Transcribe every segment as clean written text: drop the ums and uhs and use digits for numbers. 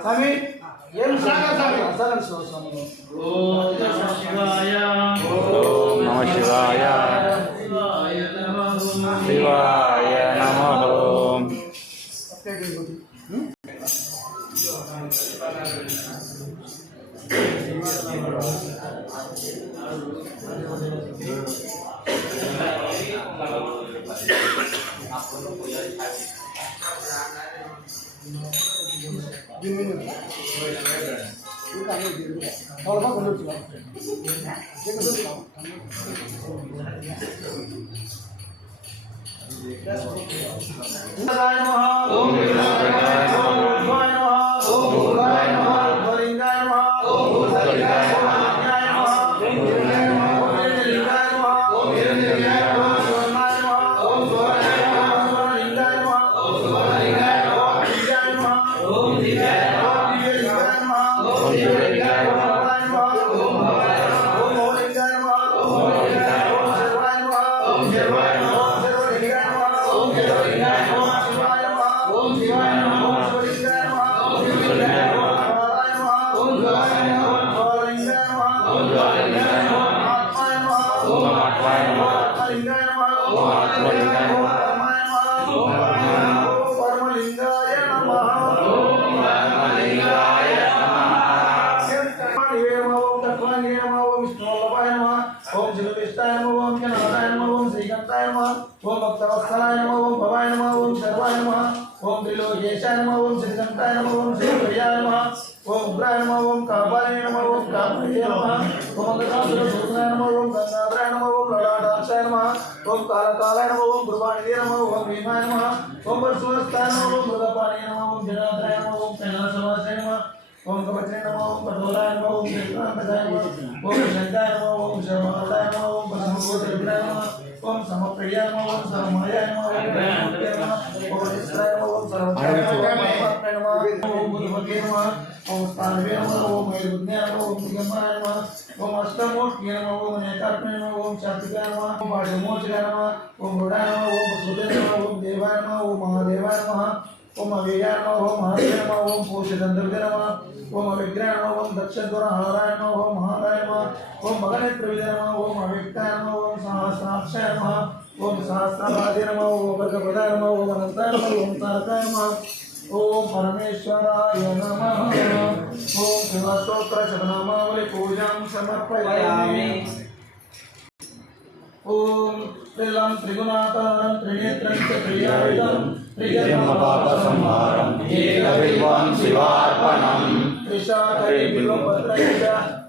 Sami, yang sangat sangat sama. Om Namah Shivaya. Om Namah Shivaya. Shivaya Namah. Kalau mau mundur juga. Dia mundur juga. Om Kapacaya Namo, Om Padolaya Namo, Om Kirtanapacaya Namo, Om Shankaya Namo, Om Sharmadaya Namo, Om Pasamukotaya Namo, Om Samapriya Namo, Om Saramaya Namo, Om Pramukya Namo, Om Israya Namo, Om Saramaya Namo, Om Budhapati Namo, Om Stanavya Namo, Om Ayurudnya Namo, Om Tigamaya Namo, Om Astamurti Namo, Om Nekarpya Namo, Om Shatika Namo, Om Ajamochya Namo, Om Rudaya Namo, Om Vasudaya Namo, Om Devaya Namo, Om Mahadevaya Namo, Om Avijaya Namo, Om Mahadevaya Namo, Om Poshadandarvya Namo, Om Avigraya Namo, Om Dakshadvara Haraya Namo, Om Mahadaya Namo, Om Maganetravidya Namo, Om Aviktaya Namo, Om Sahasrapshaya Namo, Om Sahasrabhadya Namo, Om Bhargavadaya Namo, Om Anantaya Namo, Om Tarakaya Namo, ओम परमेश्वराय नमः। ओम शिवस्तोत्र शतनामावली पूजां समर्पयामि। ओम त्रिलं त्रिगुणाकारं त्रिनेत्रं च त्रियायुधं त्रिजन्मपापसंहारं एकबिल्वं शिवार्पणम् त्रिशाखै बिल्वपत्रैश्च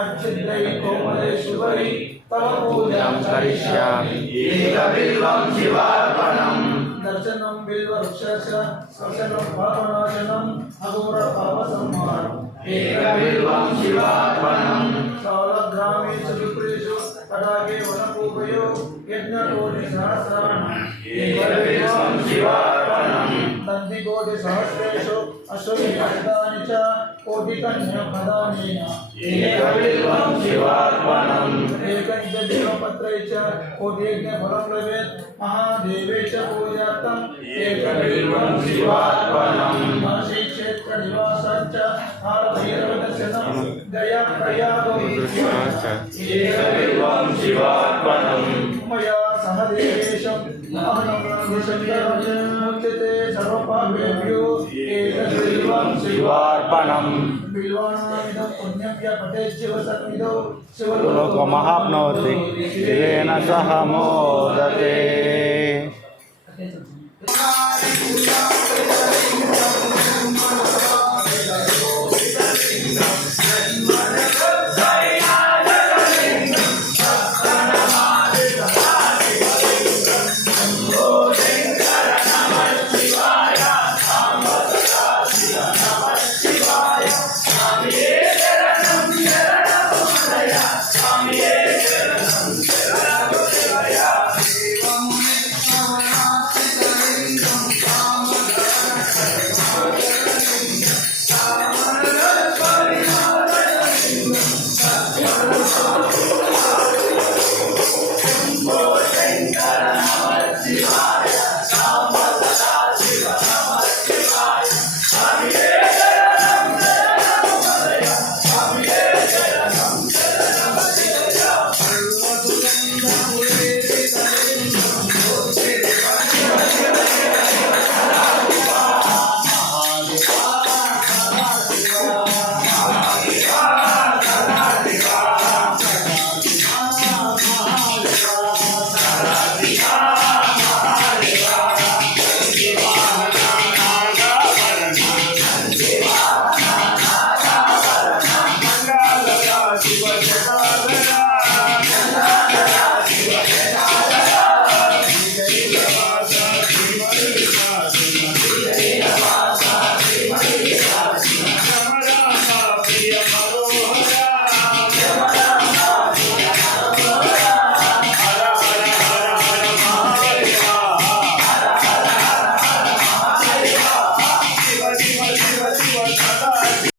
अर्चिद्रै कोमलै शुभै तव पूजां करिष्यामि। एकबिल्वं शिवार्पणम् दर्शनं बिल्ववृक्षस्य स्पर्शनं पापनाशनम् अघोरपापसंहारम्। एकबिल्वं शिवार्पणम् सालग्रामेषु विप्रेषु तडागे वनपूपयो यज्ञकोटिसहस्राणम्। एकबिल्वं शिवार्पणम् नन्दिकोटिसहस्रेषु अश्वमेधानि च कोटिकन्यापदानेन। एकबिल्वं शिवार्पणम् एकं च बिल्वपत्रै च कोटियज्ञफलं लभेत् महादेवे च पूजार्थम्। एकबिल्वं शिवार्पणम् काशी क्षेत्रनिवासं च हारभैरवदर्शनं गयाप्रयागो एकबिल्वं शिवार्पणम् मया सह देवेशं मुच्यते सर्वपापेभ्यो एकबिल्वं शिवार्पणम् बिल्वानामिदं पुण्यं य पठेत् शिवसन्निधौ लोकमहाप्नोति शिवेन सह मोदते।